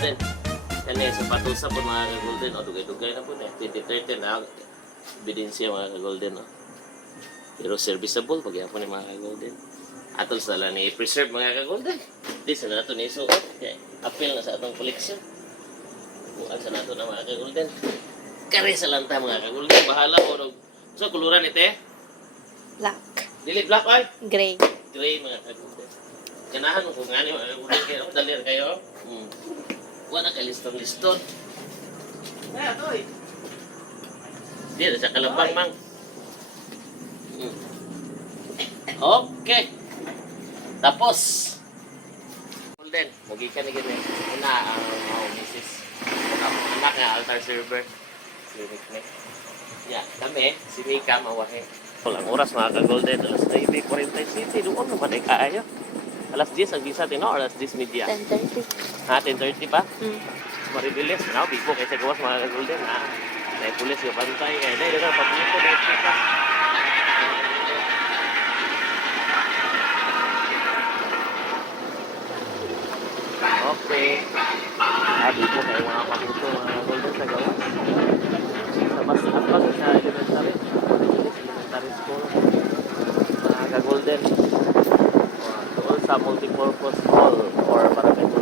golden. Kani sa patusa po mga ka-golden. O, dugay-dugay na po na. 2030 na. Ebidensya mga ka-golden. O. Pero serviceable, pagyapon ni mga ka-golden. Atol sa lang i-preserve mga ka-golden. Di sa nato ni isuot. Okay. Appeal na sa atong koleksyon. Bukan sa nato na mga ka-golden. Kare sa lanta mga ka-golden. Bahala ko. So, kuluran ito Black. Dili black ay? Gray. Gray mga ka-golden. Ganahan mo kung nga ni mga ka-golden kayo. Dalir kayo. Wala ka liston-liston. Kaya ito eh. Di, sa kalabang mang. Okay. Tapos. Golden. Mugi ka ni gini. Una ang misis. Ang anak nga altar server. Si Nick. Yeah, kami. Si Mika mawahe. Walang oras mga ka-golden. Alas 9:47. Doon naman ay kaayo. Alas 10 ang visa tino. Alas 10 media. 10:30. Ha, 10:30 pa? Mm. Maribilis. Now, bigo kayo sa gawas mga ka-golden. Ha? May pulis yung pantay. Kaya dahil ito, pagputo na yung kita. Okay. Bigo kayo mga pagputo mga ka-golden sa gawas. Sa mas atbang sa elementary. Elementary school. Mga ka-golden. Doon sa multipurpose hall or barangay